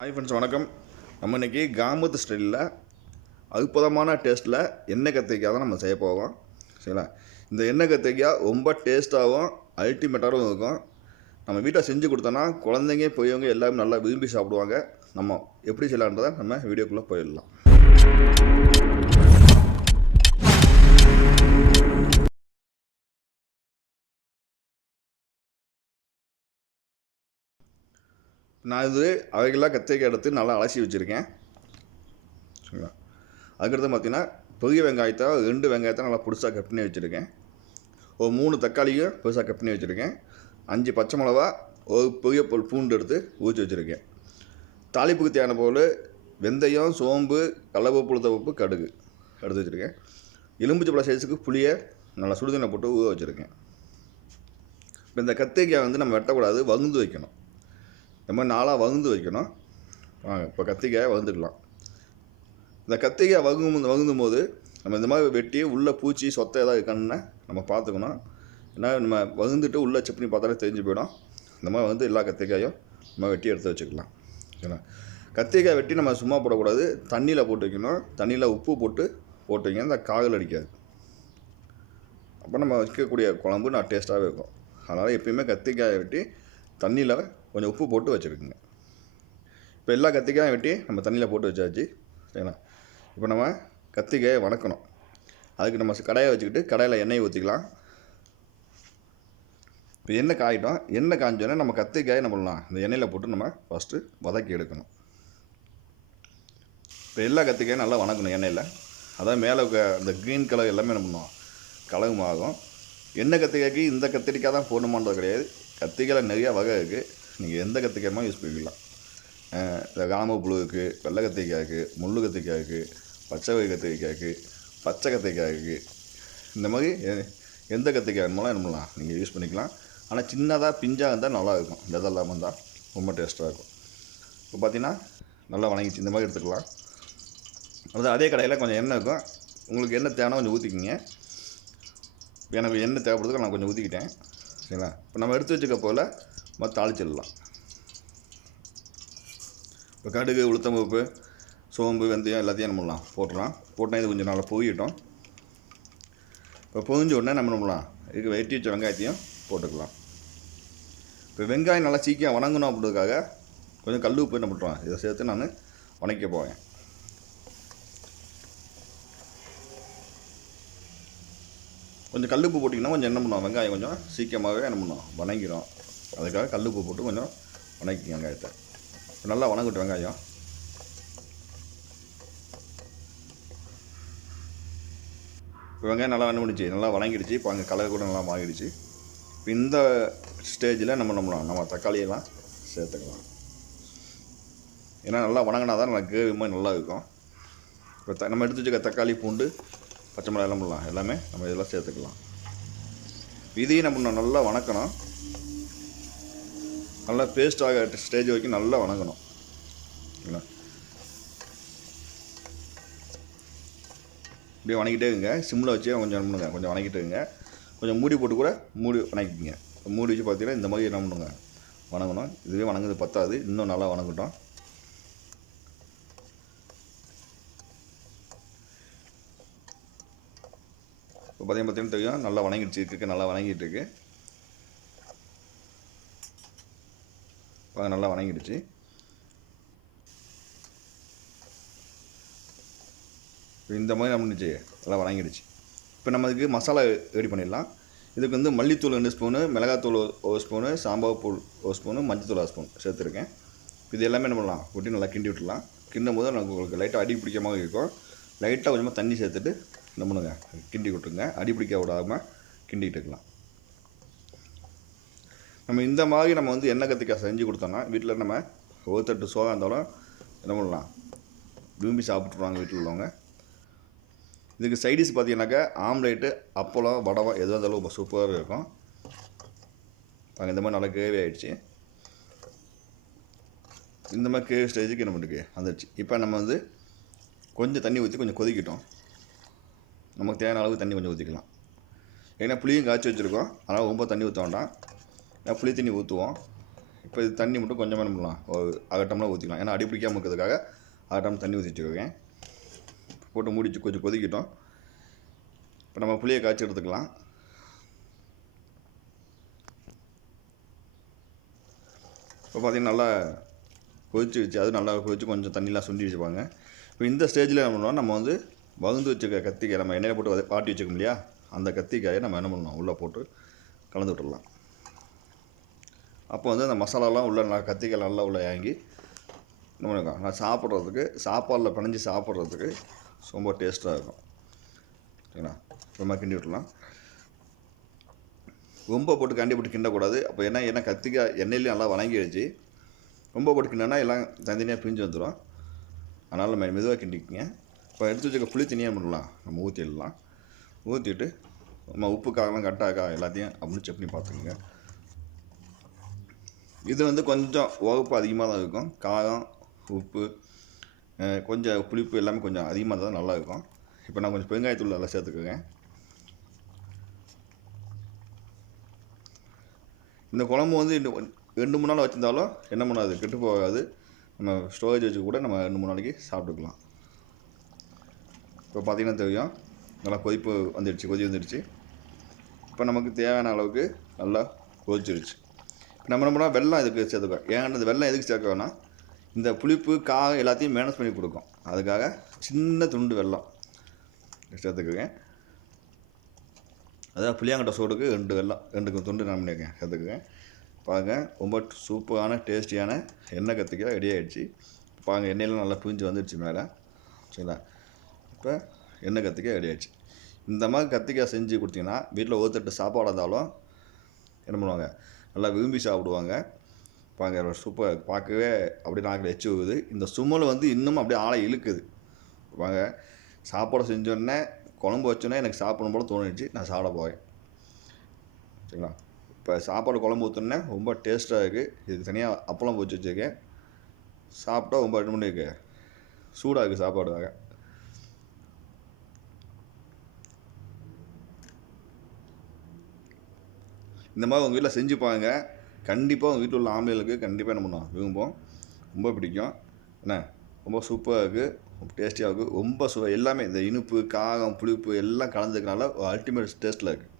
Hi friends, வணக்கம். நம்ம இன்றைக்கி கிராமத்து ஸ்டைலில் அற்புதமான டேஸ்ட்டில் எண்ணெய் கத்திரிக்காய் தான் நம்ம செய்ய போவோம். சரிங்களா? இந்த எண்ணெய் கத்திரிக்காய் ரொம்ப டேஸ்ட்டாகவும் அல்டிமேட்டாகவும் இருக்கும். நம்ம வீட்டில் செஞ்சு கொடுத்தோன்னா குழந்தைங்க பெரியவங்க எல்லாரும் நல்லா விரும்பி சாப்பிடுவாங்க. நம்ம எப்படி செய்யலான்றதை நம்ம வீடியோக்குள்ளே போயிடலாம். நான் இது அரை கிலோ கத்திரிக்காய் எடுத்து நல்லா அலசி வச்சுருக்கேன். சரிங்களா? அதுக்கடுத்து பார்த்திங்கன்னா பெரிய வெங்காயத்தை 2 வெங்காயத்தை நல்லா புதுசாக கட் பண்ணி வச்சுருக்கேன். ஒரு 3 தக்காளியும் பெருசாக கட் பண்ணி வச்சுருக்கேன். 5 பச்சை மிளகா, ஒரு பெரிய பூண்டு எடுத்து ஊற்றி வச்சுருக்கேன். தாளிப்புக்கு தேவையான பொருள் வெந்தயம், சோம்பு, கடலைப்பருப்பு, உளுத்தம்பருப்பு, கடுகு எடுத்து வச்சுருக்கேன். எலுமிச்சம்பழம் சைஸுக்கு புளியை நல்லா சுடுதண்ணை போட்டு ஊற வச்சுருக்கேன். இப்போ இந்த கத்திரிக்காய் நம்ம வெட்டக்கூடாது, வகுந்து வைக்கணும். இந்த மாதிரி நாளாக வகுந்து வைக்கணும். வாங்க இப்போ கத்திரிக்காயை வகுந்துக்கலாம். இந்த கத்திரிக்காய் வகுந்தும் போது நம்ம இந்த மாதிரி வெட்டி உள்ளே பூச்சி சொத்தை ஏதாவது இருக்கான்னு நம்ம பார்த்துக்கணும். ஏன்னா நம்ம வகுந்துட்டு உள்ளே செக் பண்ணி பார்த்தாலே தெரிஞ்சு போயிடும். இந்த மாதிரி எல்லா கத்திரிக்காயும் நம்ம வெட்டி எடுத்து வச்சுக்கலாம். ஏன்னா கத்திரிக்காய் வெட்டி நம்ம சும்மா போடக்கூடாது, தண்ணியில் போட்டு வைக்கணும். தண்ணியில் உப்பு போட்டு வைங்க, இந்த காகல் அடிக்காது. அப்போ நம்ம வைக்கக்கூடிய குழம்பு நான் டேஸ்ட்டாகவே இருக்கும். அதனால் எப்பயுமே கத்திரிக்காயை வெட்டி தண்ணியில் கொஞ்சம் உப்பு போட்டு வச்சுருக்குங்க. இப்போ எல்லா கத்திரிக்காயும் வெட்டி நம்ம தண்ணியில் போட்டு வச்சாச்சு. சரிங்களா? இப்போ நம்ம கத்திரிக்காயை வணக்கணும். அதுக்கு நம்ம கடாயை வச்சுக்கிட்டு கடாயில் எண்ணெயை ஊற்றிக்கலாம். இப்போ எண்ணெய் காயிட்டோம். எண்ணெய் காய்ஞ்சோன்னே நம்ம கத்திரிக்காயை என்ன பண்ணலாம், இந்த எண்ணெயில் போட்டு நம்ம ஃபஸ்ட்டு வதக்கி எடுக்கணும். இப்போ எல்லா கத்திரிக்காயும் நல்லா வணக்கணும் எண்ணெயில். அதாவது மேலே இந்த க்ரீன் கலர் எல்லாமே என்ன பண்ணுவோம், கலகுமாகும். எண்ணெய் கத்திரிக்காய்க்கு இந்த கத்திரிக்காய் தான் போடணுமான்றது கிடையாது. கத்திரிக்காயில் நிறையா வகை இருக்குது. நீங்கள் எந்த கத்திரிக்காயுமே யூஸ் பண்ணிக்கலாம். இந்த காமப்புழுவுக்கு, வெள்ளை கத்திரிக்காய்க்கு, முள்ளு கத்திரிக்காய்க்கு, பச்சை வகை கத்திரிக்காய்க்கு, பச்சை கத்திரிக்காய்க்கு, இந்த மாதிரி எந்த கத்திரிக்காய் வேணுமோ என்ன பண்ணலாம், நீங்கள் யூஸ் பண்ணிக்கலாம். ஆனால் சின்னதாக பிஞ்சாக இருந்தால் நல்லாயிருக்கும். இதெல்லாம் இருந்தால் ரொம்ப டேஸ்ட்டாக இருக்கும். இப்போ பார்த்தீங்கன்னா நல்லா வணங்கிச்சு. இந்த மாதிரி எடுத்துக்கலாம். அதே கடையில் கொஞ்சம் எண்ணெய் இருக்கும். உங்களுக்கு எண்ணெய் தேவைன்னா கொஞ்சம் ஊற்றிக்கிங்க. எனக்கு எண்ணெய் தேவைப்படுறதுக்கு நான் கொஞ்சம் ஊற்றிக்கிட்டேன். சரிங்களா? இப்போ நம்ம எடுத்து வச்சுக்க போல் தாளிச்சிடலாம். இப்போ கடுகு, உளுத்தம்பருப்பு, சோம்பு, வெந்தயம் எல்லாத்தையும் என்ன பண்ணலாம் போட்டுடலாம். போட்டால் இது கொஞ்சம் நல்லா பொரியட்டும். இப்போ பொரிஞ்ச உடனே நம்ம பண்ணலாம், இதுக்கு வெட்டி வச்ச வெங்காயத்தையும் போட்டுக்கலாம். இப்போ வெங்காயம் நல்லா சீக்கிரம் வணங்கணும் அப்படின்றதுக்காக கொஞ்சம் கல் உப்பு என்ன பண்ணுறோம், இதை சேர்த்து நான் வணக்க போவேன். கொஞ்சம் கல் உப்பு போட்டிங்கன்னா கொஞ்சம் என்ன பண்ணுவோம், வெங்காயம் கொஞ்சம் சீக்கிரமாகவே என்ன பண்ணுவோம், வணங்கிடும். அதுக்காக கல் உப்பு போட்டு கொஞ்சம் வணக்கிங்க வெங்காயத்தை. இப்போ நல்லா வணங்கட்டும் வெங்காயம். இப்போ வெங்காயம் நல்லா வணங்கிடுச்சு, நல்லா வணங்கிடுச்சு. இப்போ அங்கே கலர் கூட நல்லா மாறிடுச்சு. இப்போ இந்த ஸ்டேஜில் நம்ம தக்காளியெல்லாம் சேர்த்துக்கலாம். ஏன்னா நல்லா வணங்கினா தான் நல்லா கிரேவி மாதிரி நல்லா இருக்கும். இப்போ நம்ம எடுத்து வச்சுக்க தக்காளி, பூண்டு, பச்சை மிளகாய் எல்லாம் பண்ணலாம், எல்லாமே நம்ம இதெல்லாம் சேர்த்துக்கலாம். இதையும் நம்ம நல்லா வணக்கணும். நல்லா பேஸ்ட் ஆக ஸ்டேஜ் வரைக்கும் நல்லா வணங்கணும். இல்லை இப்படியே வணங்கிட்டே இருங்க. சிம்மில் வச்சு கொஞ்சம் பண்ணுங்க, கொஞ்சம் வணங்கிட்டே இருங்க. கொஞ்சம் மூடி போட்டு கூட வணக்கிங்க. மூடி வச்சு பார்த்தீங்கன்னா இந்த மாதிரி என்ன பண்ணுங்க, வணங்கணும். இதுவே வணங்குறது பத்தாது, இன்னும் நல்லா வணங்கட்டும். இப்போ பார்த்தீங்கன்னா தெரியும், நல்லா வணங்கிடுச்சு இருக்கு, நல்லா வணங்கிட்டு இருக்கு. நல்லா வணங்கிடுச்சு. இந்த மாதிரி நம்ம இருந்துச்சு, நல்லா வணங்கிடுச்சு. இப்போ நம்ம இதுக்கு மசாலா ரெடி பண்ணிடலாம். இதுக்கு மல்லித்தூள் 2 ஸ்பூனு, மிளகாத்தூள் 1 ஸ்பூனு, சாம்பார் தூள் 1 ஸ்பூனு, மஞ்சத்தூள் 1 ஸ்பூன் சேர்த்துருக்கேன். இது எல்லாமே என்ன பண்ணலாம், கொட்டி நல்லா கிண்டி விட்டுலாம். கிண்டும் போது உங்களுக்கு லைட்டாக அடி பிடிக்க மாதிரி இருக்கும். லைட்டாக கொஞ்சமாக தண்ணி சேர்த்துட்டு என்ன பண்ணுங்க, கிண்டி விட்டுருங்க. அடி பிடிக்க விடாமல் கிண்டிகிட்டு இருக்கலாம். நம்ம இந்த மாதிரி நம்ம எண்ணெய் கத்திரிக்காய் செஞ்சு கொடுத்தோம்னா வீட்டில் நம்ம ஒரு தட்டு சோகா இருந்தாலும் என்ன பண்ணலாம், விரும்பி சாப்பிட்ருவாங்க வீட்டில் உள்ளவங்க. இதுக்கு சைடிஷ் பார்த்தீங்கன்னாக்கா ஆம்லேட்டு, அப்பளம், வடகம் எதுவாக இருந்தாலும் ரொம்ப சூப்பராக இருக்கும். நாங்கள் இந்த மாதிரி நல்லா கிரேவி ஆகிடுச்சு. இந்த மாதிரி கிரேவி ஸ்டேஜுக்கு நம்மளுக்கு வந்துடுச்சு. இப்போ நம்ம கொஞ்சம் தண்ணி ஊற்றி கொஞ்சம் கொதிக்கிட்டோம். நமக்கு தேவையான அளவுக்கு தண்ணி கொஞ்சம் ஊற்றிக்கலாம். ஏன்னா புளியும் காய்ச்சி வச்சுருக்கோம், அதனால் ரொம்ப தண்ணி ஊற்ற வேண்டாம். புளி தண்ணி ஊற்றுவோம். இப்போ இது தண்ணி மட்டும் கொஞ்சமாக என்ன பண்ணலாம், ஒரு அரை டம்ளர் ஊற்றிக்கலாம். ஏன்னா அடி பிடிக்காமல் இருக்கிறதுக்காக அரை டம்ளர் தண்ணி ஊற்றி வச்சுருக்கேன். போட்டு மூடிச்சு கொஞ்சம் கொதிக்கிட்டோம். இப்போ நம்ம புளியை காய்ச்சி எடுத்துக்கலாம். இப்போ பார்த்திங்கன்னா நல்லா கொதிச்சு வச்சு, அது நல்லா கொதிச்சு கொஞ்சம் தண்ணிலாம் சுண்டி வச்சுப்பாங்க. இப்போ இந்த ஸ்டேஜில் என்ன பண்ணுவோம், நம்ம வந்து வகுந்து வச்சுக்க கத்திக்காய் நம்ம எண்ணெயில் போட்டு வாட்டி வச்சுக்கோம் இல்லையா, அந்த கத்திக்காயை நம்ம என்ன பண்ணணும், உள்ளே போட்டு கலந்து விட்டுடலாம். அப்போ வந்து அந்த மசாலாலாம் உள்ள நல்லா கத்திக்காய் நல்லா உள்ள இறங்கி நம்ம நான் சாப்பிட்றதுக்கு சாப்பாடில் பிணைஞ்சி சாப்பிட்றதுக்கு ரொம்ப டேஸ்ட்டாக இருக்கும். சரிங்களா? ரொம்ப கிண்டி விட்டுலாம். ரொம்ப போட்டு கண்டி போட்டு கிண்டக்கூடாது. அப்போ ஏன்னா கத்திக்காய் எண்ணெயிலையும் நல்லா வணங்கிடுச்சு. ரொம்ப போட்டு கிண்டனா எல்லாம் தனித்தனியாக பிரிஞ்சு வந்துடும். அதனால் நம்ம மெதுவாக கிண்டிக்குங்க. இப்போ எடுத்து வச்சுக்க புளி தனியாக பண்ணலாம், நம்ம ஊற்றிடலாம். ஊற்றிட்டு நம்ம உப்பு காரம் கட்டாக்கா எல்லாத்தையும் அப்படின்னு செக் பண்ணி பார்த்துக்குங்க. இது வந்து கொஞ்சம் உவப்பு அதிகமாக தான் இருக்கும். காரம், உப்பு, கொஞ்சம் புளிப்பு எல்லாமே கொஞ்சம் அதிகமாக தான் நல்லாயிருக்கும். இப்போ நான் கொஞ்சம் பெருங்காயத்தூள் நல்லா சேர்த்துக்குவேன். இந்த குழம்பு வந்து இன்னும் 2-3 நாள் வச்சுருந்தாலும் என்ன பண்ணாது, கெட்டு போகாது. நம்ம ஸ்டோரேஜ் வச்சு கூட நம்ம 2-3 நாளைக்கு சாப்பிட்டுக்கலாம். இப்போ பார்த்திங்கன்னா தெரியும், நல்லா கொதிப்பு வந்துடுச்சு, கொதி வந்துடுச்சு. இப்போ நமக்கு தேவையான அளவுக்கு நல்லா கொதிச்சிருச்சு. நம்ம என்ன பண்ணால் வெல்லம் இதுக்கு சேர்த்துக்கோம். ஏன்னா இந்த வெல்லம் எதுக்கு சேர்க்கணும்னா, இந்த புளிப்பு காரம் எல்லாத்தையும் மேனேஜ் பண்ணி கொடுக்கும். அதுக்காக சின்ன துண்டு வெல்லம் சேர்த்துக்குவேன். அதான் புளியாங்கட்டை சோடுக்கு 2 வெல்லம் 2 துண்டு நான் பண்ணியிருக்கேன், சேர்த்துக்குவேன். பாருங்கள், ரொம்ப சூப்பரான டேஸ்டியான எண்ணெய் கத்திரிக்காய் ரெடி ஆகிடுச்சு. பாருங்கள், எண்ணெயெலாம் நல்லா பிரிஞ்சு வந்துடுச்சு மேலே. சரிங்களா? இப்போ எண்ணெய் கத்திரிக்காய் ரெடி ஆகிடுச்சு. இந்த மாதிரி கத்திரிக்காய் செஞ்சு கொடுத்தீங்கன்னா வீட்டில் ஒரு தட்டு சாப்பாடு இருந்தாலும் என்ன பண்ணுவாங்க, நல்லா விரும்பி சாப்பிடுவாங்க. பாருங்கள், சூப்பர், பார்க்கவே அப்படியே நாக்கில் எச்சி வருது. இந்த சுமல் வந்து இன்னும் அப்படியே ஆளை இழுக்குது. வாங்க, சாப்பாடு செஞ்சோடனே குழம்பு வச்சோன்னே எனக்கு சாப்பிடணும் போல தோணுச்சு. நான் சாப்பிட போகிறேன். சரிங்களா? இப்போ சாப்பாடு குழம்பு ஊற்றினேன், ரொம்ப டேஸ்ட்டாக இருக்குது. இதுக்கு தனியாக அப்பளம் பொரிச்சு வச்சுருக்கேன். சாப்பிட்டா ரொம்ப 2 மணி இருக்குது, சூடாக இருக்குது சாப்பாடுக்காக. இந்த மாதிரி உங்கள் வீட்டில் செஞ்சு பாருங்க. கண்டிப்பாக உங்கள் வீட்டில் உள்ள ஆம்பளைகளுக்கு கண்டிப்பாக என்ன பண்ணுவோம், விரும்புவோம், ரொம்ப பிடிக்கும். என்ன, ரொம்ப சூப்பராக இருக்குது, டேஸ்டியாக இருக்குது, ரொம்ப எல்லாமே இந்த இனிப்பு, காரம், புளிப்பு எல்லாம் கலந்துக்கிறனால அல்டிமேட் டேஸ்ட்டில் இருக்குது.